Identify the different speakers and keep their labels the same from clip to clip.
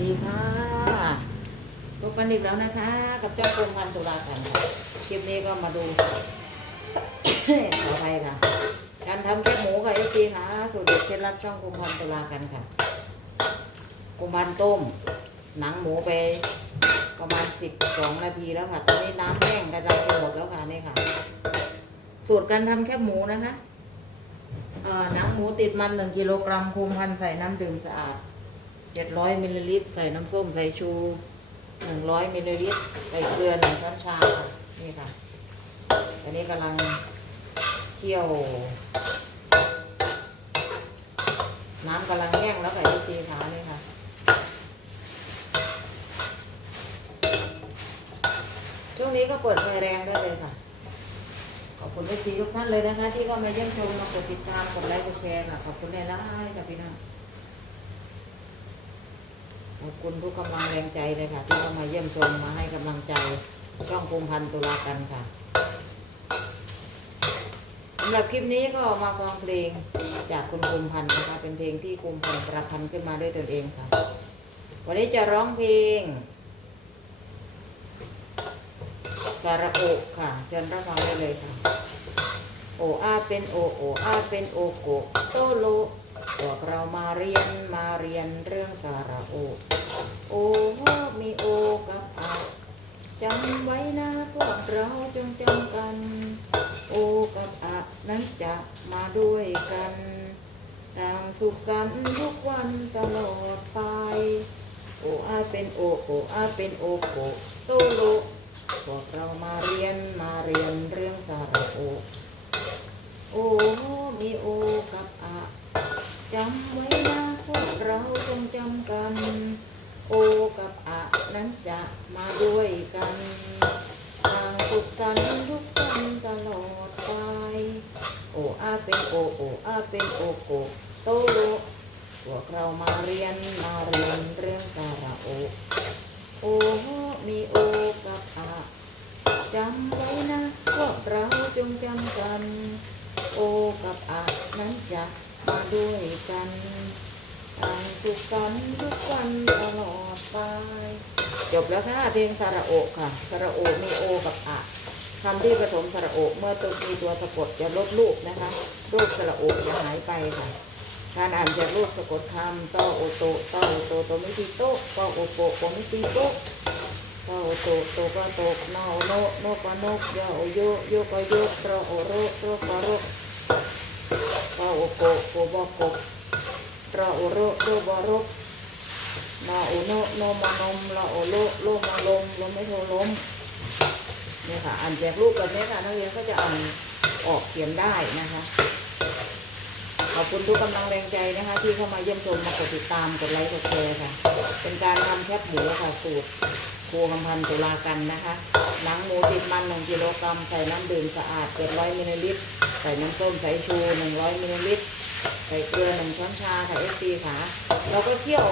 Speaker 1: ดีค่ะพบกันอีกแล้วนะคะ กับเจ้ากรมพันตุลากันค่ะคลิปนี้ก็มาดูขออภัยค่ะ การทำแคบหมูค่ะเอจีค่ะสูตรเด็ดเคล็ดลับช่องกรมพันตุลากันค่ะกรมพันต้ม หนังหมูไปประมาณสิบสองนาทีแล้วค่ะ ตอนนี้น้ำแห้งกระจายหมดแล้วค่ะนี่ค่ะ สูตรการทำแคบหมูนะคะเอ่อหนังหมูติดมันหนึ่งกิโลกรัมคุมพันใส่น้ำดื่มสะอาด เจ็ดร้อยมิลลิลิตร ใส่น้ำส้มใส่ชูหนึ่งร้อยมิลลิลิตร ใส่เกลือหนึ่งช้อนชาค่ะนี่ค่ะอันนี้กำลังเคี่ยว น้ำกำลังแห้งแล้วค่ะที่ซีขานี่ค่ะช่วงนี้ก็เปิดไฟแรงได้เลยค่ะขอบคุณที่ซีทุกท่านเลยนะคะ ที่เข้ามาเยี่ยมชมมากดติดตามกดไลค์กดแชร์ค่ะขอบคุณในไลน์ค่ะพี่น้อง ขอบคุณทุกกำลังแรงใจเลยค่ะ ที่เข้ามาเยี่ยมชมมาให้กำลังใจช่องภูมพันตุลากันค่ะสำหรับคลิปนี้ก็มาฟังเพลงจากคุณภูมพันธ์นะคะ เป็นเพลงที่ภูมพันธ์ประพันธ์ขึ้นมาด้วยตนเองค่ะ วันนี้จะร้องเพลงสาระโอค่ะ เชิญรับฟังได้เลยค่ะ โออาเป็นโอโออาเป็นโอโกโตโล พวกเรามาเรียนมาเรียนเรื่องสาระโอ โอมีโอกับอาจำไว้นะพวกเราจงจำกัน โอกับอานั้นจะมาด้วยกันต่างสุขสันต์ทุกวันตลอดไป โออาเป็นโอโออาเป็นโอโกโตโลพวกเรามาเรียนมาเรียนเรื่องสาระโอ โอมีโอกับอา จำไว้นะพวกเราจงจำกัน โอกับอะนั้นจะมาด้วยกันทางสุขสันต์ทุกวันตลอดไป โออาเป็นโอโออาเป็นโอโกโตโลพวกเรามาเรียนมาเรียนเรื่องสาระโอ โอมีโอกับอะจำไว้นะพวกเราจงจำกัน โอกับอะนั้นจะ ด้วยกันต่างสุขสันทุกวันตลอดไป จบแล้วค่ะเพลงสระโอค่ะสระโอมีโอกับอะคำที่ผสมสระโอเมื่อตัวมีตัวสะกดจะลดรูปนะคะ รูปสระโอจะหายไปค่ะการอ่านจากรูปสะกดคำต้อโอโตต้อโอโตโตไม่ตีโตต้อโอโปโปไม่ตีโตต้อโอโตโตก็โตนอโนโนก็นยอโอโยโยก็โยรอโอโรโรก็โร อโอโกโกบอกโกรอโอโรโรบอโรนอโอโนโนมานมละโอโลโลมาลมลมไม่โทล้มเนี่ยค่ะอ่านแจกรูปแบบนี้ค่ะนักเรียนก็จะอ่านออกเขียนได้นะคะขอบคุณทุกกำลังแรงใจนะคะ ที่เข้ามาเยี่ยมชมมากดติดตามกดไลค์กดแชร์ค่ะ เป็นการทำแคบหมูค่ะสูตร ครัวกำพันตุลากันนะคะหนังหมูติดมัน1กิโลกรัมใส่น้ำดื่มสะอาด700มิลลิลิตร ใส่น้ำส้มสายชู100มิลลิลิตร ใส่เกลือ1ช้อนชาค่ะเอฟซีค่ะเราก็เคี่ยว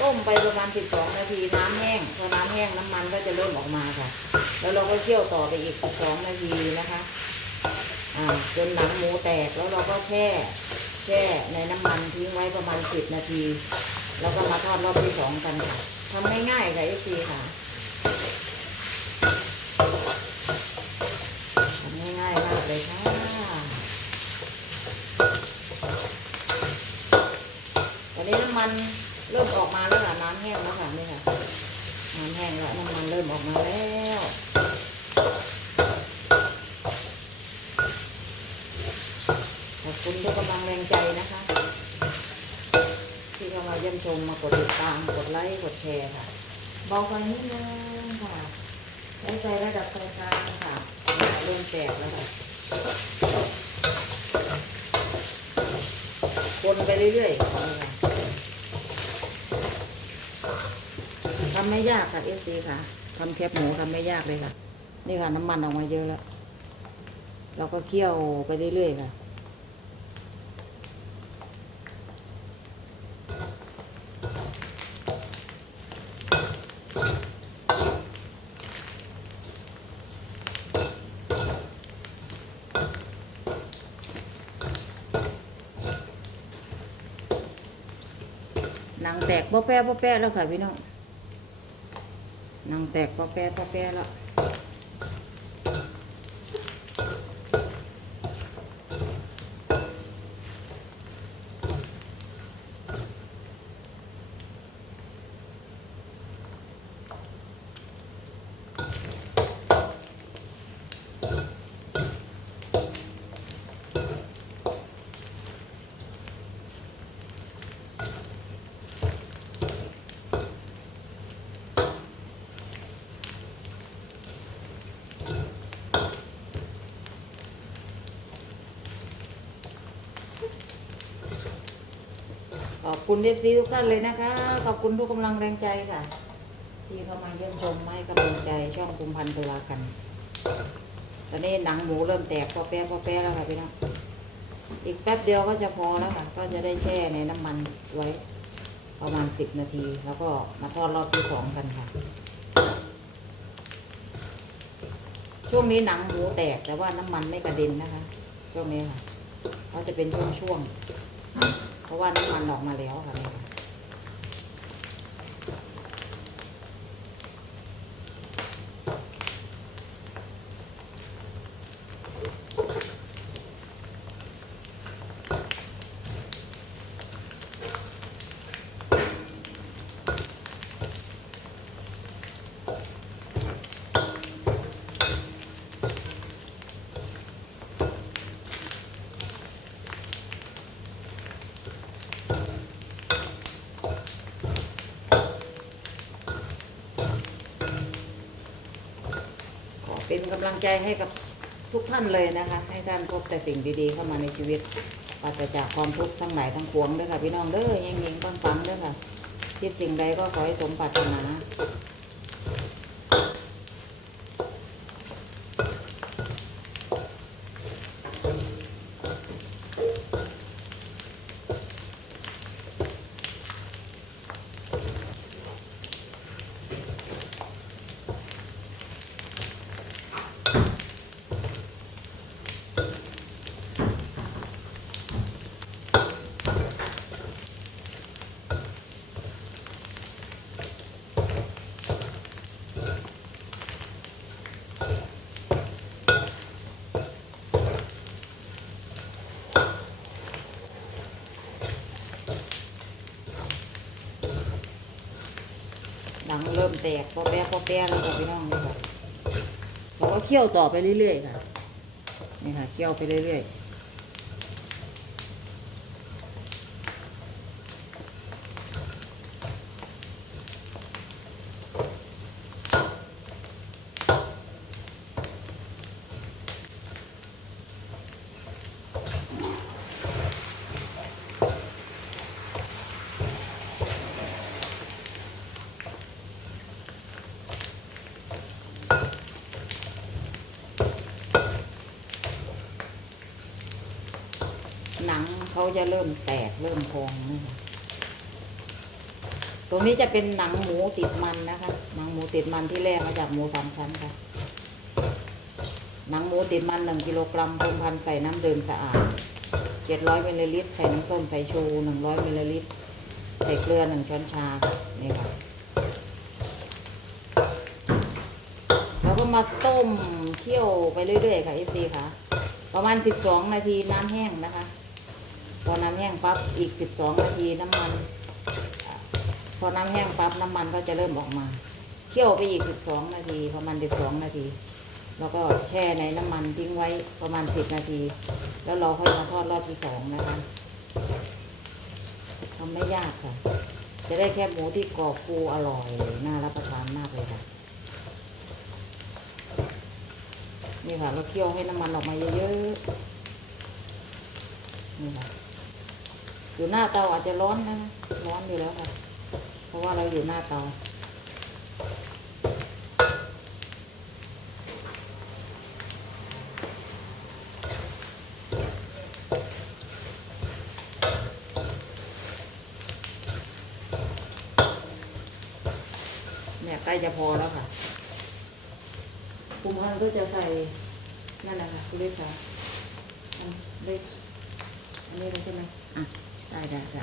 Speaker 1: ต้มไปประมาณ 12 นาทีน้ำแห้ง พอน้ำแห้งน้ำมันก็จะเริ่มออกมาค่ะ แล้วเราก็เคี่ยวต่อไปอีก 12 นาทีนะคะจนหนังหมูแตกแล้วเราก็แช่แช่ในน้ำมันทิ้งไว้ประมาณ 10 นาที แล้วก็มาทอดรอบที่สองกันค่ะ ทำง่ายๆค่ะเอซีค่ะทำง่ายๆมากเลยค่ะตอนนี้น้ำมันเริ่มออกมาแล้วค่ะน้ำแห้งแล้วค่ะนี่ค่ะน้ำแห้งแล้วน้ำมันเริ่มออกมาแล้วขอบคุณทุกกำลังแรงใจนะคะ ที่เข้ามาเยี่ยมชมมากดติดตามกดไลค์กดแชร์ค่ะเบาไฟนิดนึงค่ะใช้ไฟระดับกลางค่ะเริ่มแตกแล้วค่ะคนไปเรื่อยๆค่ะทำไม่ยากค่ะเอซีค่ะทำแคบหมูทำไม่ยากเลยค่ะ นี่ค่ะน้ำมันออกมาเยอะแล้ว เราก็เคี่ยวไปเรื่อยๆค่ะ นัง แตกป้อแป้ป้อแป้แล้วค่ะพี่น้องนางแตกป้อแป้ป้อแป้แล้ว ขอบคุณเอฟซีทุกท่านเลยนะคะ ขอบคุณทุกกำลังแรงใจค่ะ ที่เข้ามาเยี่ยมชมให้กำลังใจช่องคุมพันธ์ตุลากัน ตอนนี้หนังหมูเริ่มแตกพอแป๊ะพอแป๊ะแล้วค่ะพี่น้องอีกแป๊บเดียวก็จะพอแล้วค่ะ ก็จะได้แช่ในน้ำมันไว้ ประมาณสิบนาที แล้วก็มาทอดรอบที่สองกันค่ะ ช่วงนี้หนังหมูแตกแต่ว่าน้ำมันไม่กระเด็นนะคะ ช่วงนี้ค่ะเขาจะเป็นช่วงๆ เพราะว่าน้ำมันออกมาแล้วค่ะ เป็นกำลังใจให้กับทุกท่านเลยนะคะ ให้ท่านพบแต่สิ่งดีๆ เข้ามาในชีวิตปราศจากความทุกข์ทั้งหลายทั้งปวงด้วยค่ะพี่น้องเด้อยังๆปังฟังด้วยค่ะคิดสิ่งใดก็ขอให้สมปรารถนา มแตกพอแปะพอแปะแล้วก็พี่น้องนี่ค่ะเราก็เคี่ยวต่อไปเรื่อยๆค่ะนี่ค่ะเคี่ยวไปเรื่อยๆ หนัง เขาจะเริ่มแตกเริ่มพองนี่ค่ะตรงนี้จะเป็นหนังหมูติดมันนะคะ หนังหมูติดมันที่แล่มาจากหมูสามชั้นค่ะ หนังหมูติดมันหนึ่งกิโลกรัมพงพันใส่น้ำดื่มสะอาดเจ็ดร้อยมิลลิลิตร ใส่น้ำส้มใส่ชูหนึ่งร้อยมิลลิลิตร ใส่เกลือหนึ่งช้อนชา นี่ค่ะ แล้วก็มาต้มเคี่ยวไปเรื่อยๆค่ะเอฟซีค่ะ ประมาณสิบสองนาทีน้ำแห้งนะคะ พอน้ำแห้งปั๊บอีกสิบสองนาทีน้ำมัน พอน้ำแห้งปั๊บน้ำมันก็จะเริ่มออกมา เคี่ยวไปอีกสิบสองนาทีประมาณสิบสองนาที แล้วก็แช่ในน้ำมันทิ้งไว้ประมาณสิบนาที แล้วเราค่อยมาทอดรอบที่สองนะคะทำไม่ยากค่ะ จะได้แค่หมูที่กรอบฟูอร่อยน่ารับประทานมากเลยค่ะนี่ค่ะเราเคี่ยวให้น้ำมันออกมาเยอะๆนี่ค่ะ อยู่หน้าเตาอาจจะร้อนนะร้อนอยู่แล้วค่ะ เพราะว่าเราอยู่หน้าเตาเนี่ยใกล้จะพอแล้วค่ะคุมพันก็จะใส่นั่นแหละค่ะคุณเล็กค่ะอันเล็กอันนี้เลยใช่ไหมอะ ได้ได้ได้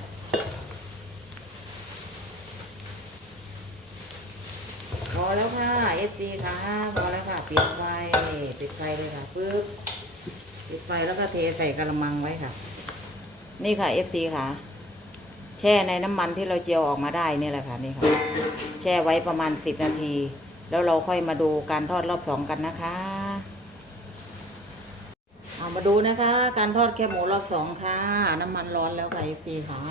Speaker 1: พอแล้วค่ะ FC ค่ะพอแล้วค่ะปิดไฟปิดไฟเลยค่ะปึ๊บปิดไฟแล้วก็เทใส่กระมังไว้ค่ะ นี่ค่ะ FC ค่ะ แช่ในน้ำมันที่เราเจียวออกมาได้นี่แหละค่ะนี่ค่ะ แช่ไว้ประมาณสิบนาที แล้วเราค่อยมาดูการทอดรอบสองกันนะคะ เอามาดูนะคะ การทอดแคบหมูรอบสองค่ะ น้ำมันร้อนแล้วค่ะ FC ค่ะ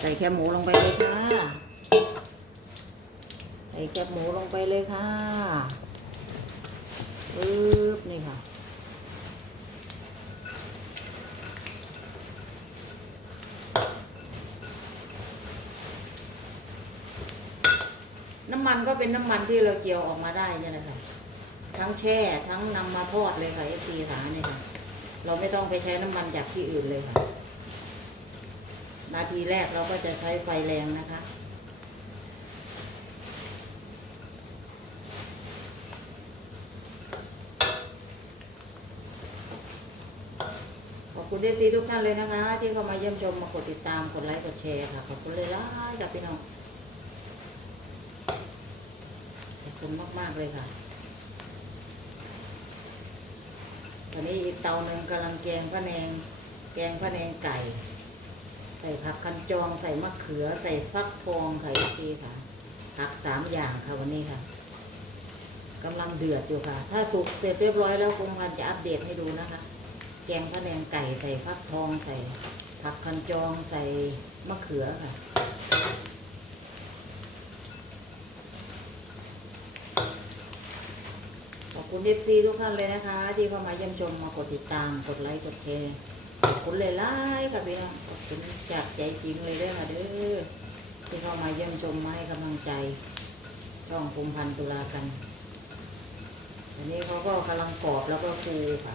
Speaker 1: ใส่แคบหมูลงไปเลยค่ะ ใส่แคบหมูลงไปเลยค่ะปึ๊บนี่ค่ะน้ำมันก็เป็นน้ำมันที่เราเจียวออกมาได้เนี่ยแหละค่ะ ทั้งแช่ทั้งนำมาทอดเลยค่ะเอฟซีค่ะนี่ค่ะ เราไม่ต้องไปใช้น้ำมันจากที่อื่นเลยค่ะ นาทีแรกเราก็จะใช้ไฟแรงนะคะขอบคุณเอฟซีทุกท่านเลยนะคะ ที่เข้ามาเยี่ยมชมมากดติดตามกดไลค์กดแชร์ค่ะขอบคุณเลยล่ะกับพี่น้องขอบคุณมาก ๆ เลยค่ะ ต อนนี้อีกเตาหนึ่งกำลังแกงพะแนง แกงพะแนงไก่ ใส่ผักคันจองใส่มะเขือ ใส่ฟักทองค่ะพี่ค่ะ ผักสามอย่างค่ะวันนี้ค่ะกำลังเดือดอยู่ค่ะ ถ้าสุกเสร็จเรียบร้อยแล้วคงพันจะอัปเดตให้ดูนะคะ แกงพะแนงไก่ใส่ฟักทองใส่ผักคันจองใส่มะเขือค่ะ อบคุณเอฟซีทุกท่านเลยนะคะ ที่เข้ามาเยี่ยมชมมากดติดตามกดไลค์กดแชร์ขอบคุณเลยไลค์ค่ะพี่น้องขอบคุณจากใจจริงเลยด้อค่ะเด้อที่เข้ามาเยี่ยมชมมาให้กำลังใจช่องภูมิพันธ์ตุลากันอันนี้เขาก็กำลังกรอบแล้วก็ฟูค่ะ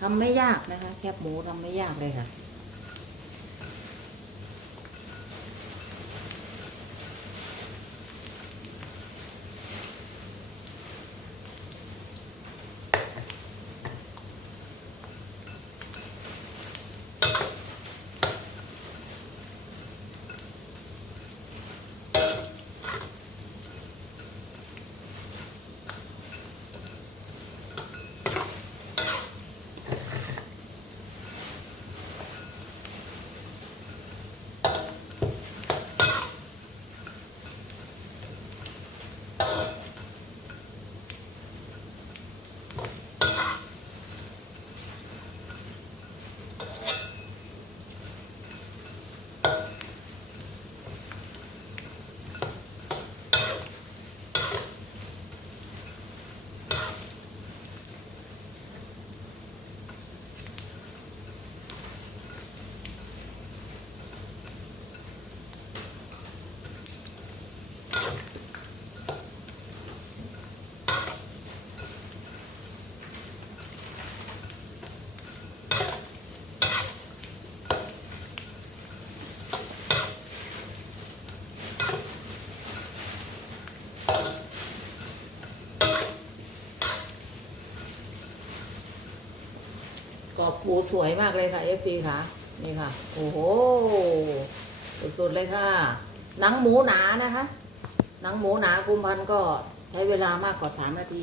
Speaker 1: ทำไม่ยากนะคะ แคบหมูทำไม่ยากเลยค่ะ กรอบฟูสวยมากเลยค่ะเอฟซีค่ะ นี่ค่ะ โอ้โห สุดๆเลยค่ะ หนังหมูหนานะคะ หนังหมูหนากุมพันก็ใช้เวลามากกว่าสามนาที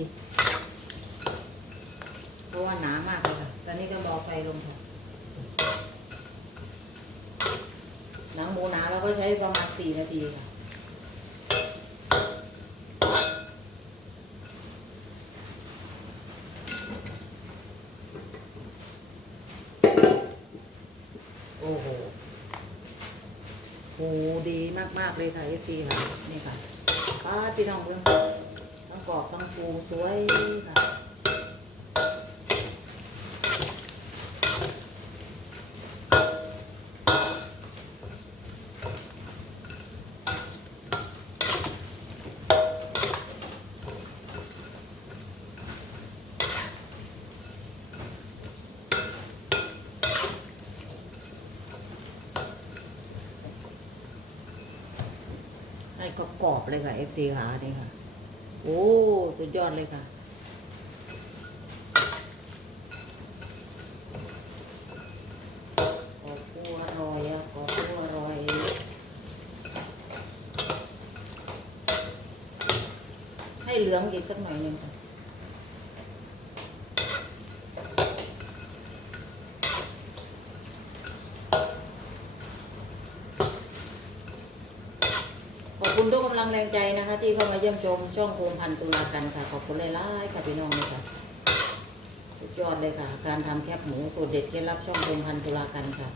Speaker 1: เพราะว่าหนามากเลยค่ะ ตอนนี้ก็รอไฟลงค่ะหนังหมูหนาเราก็ใช้ประมาณสี่นาทีค่ะ โอ้โหโหดีมากๆเลยค่ะเอซีค่ะ นี่ค่ะป้าพี่น้องเรื่องต้องกรอบต้องฟูสวยค่ะ กรอบเลยค่ะ FC ค่ะนี่ค่ะ โอ้สุดยอดเลยค่ะกรอบคั่วอร่อยะกรอบคั่วให้เหลืองอีกสักหน่อยหนึ่งค่ะ คุณทุกกำลังแรงใจนะคะ ที่เข้ามาเยี่ยมชมช่องโคมพันตุลากันค่ะ ขอบคุณหลายๆค่ะพี่น้องเลยค่ะสุดยอดเลยค่ะ การทำแคบหมูสูตรเด็ดเคล็ดลับช่องโคมพันตุลากันค่ะ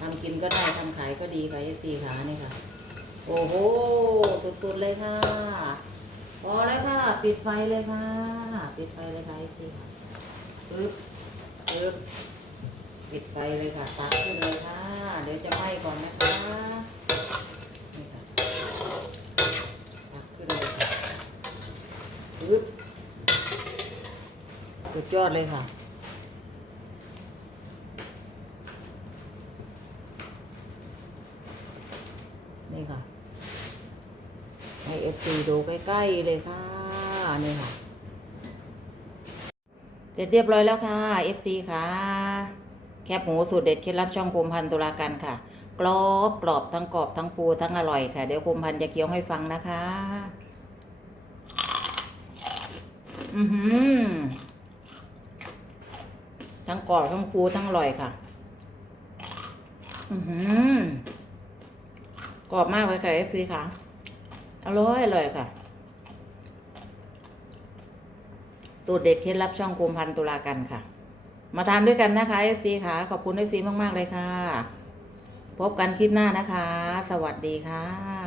Speaker 1: ทำกินก็ได้ทำขายก็ดีค่ะเอฟซีขาเนี่ค่ะ โอ้โหสุดๆเลยค่ะพอแล้วค่ะ ปิดไฟเลยค่ะ ปิดไฟเลยค่ะเอฟซีค่ะปึ๊บปึ๊บปิดไฟเลยค่ะตักขึ้นเลยค่ะ เดี๋ยวจะไหม้ก่อนค่ะตักขึ้นเลยค่ะปึ๊บสุด ยอดเลยค่ะ นี่ค่ะ ให้เอฟซีดูใกล้ๆเลยค่ะ นี่ค่ะ เสร็จเรียบร้อยแล้วค่ะ FC ค่ะ แคบหมูสูตรเด็ดเคล็ดลับช่องคุมพันตุลากันค่ะ กรอบกรอบทั้งกรอบทั้งปูทั้งอร่อยค่ะ เดี๋ยวคุมพันจะเคี้ยวให้ฟังนะคะ อือหือ ทั้งกรอบทั้งปูทั้งอร่อยค่ะ อือหือกรอบมากเลยค่ะ FC ค่ะอร่อยอร่อยค่ะสูตรเด็ดเคล็ดลับช่องคุมพันตุลากันค่ะ มาทานด้วยกันนะคะ FC ค่ะ ขอบคุณ FC มาก ๆ เลยค่ะ พบกันคลิปหน้านะคะ สวัสดีค่ะ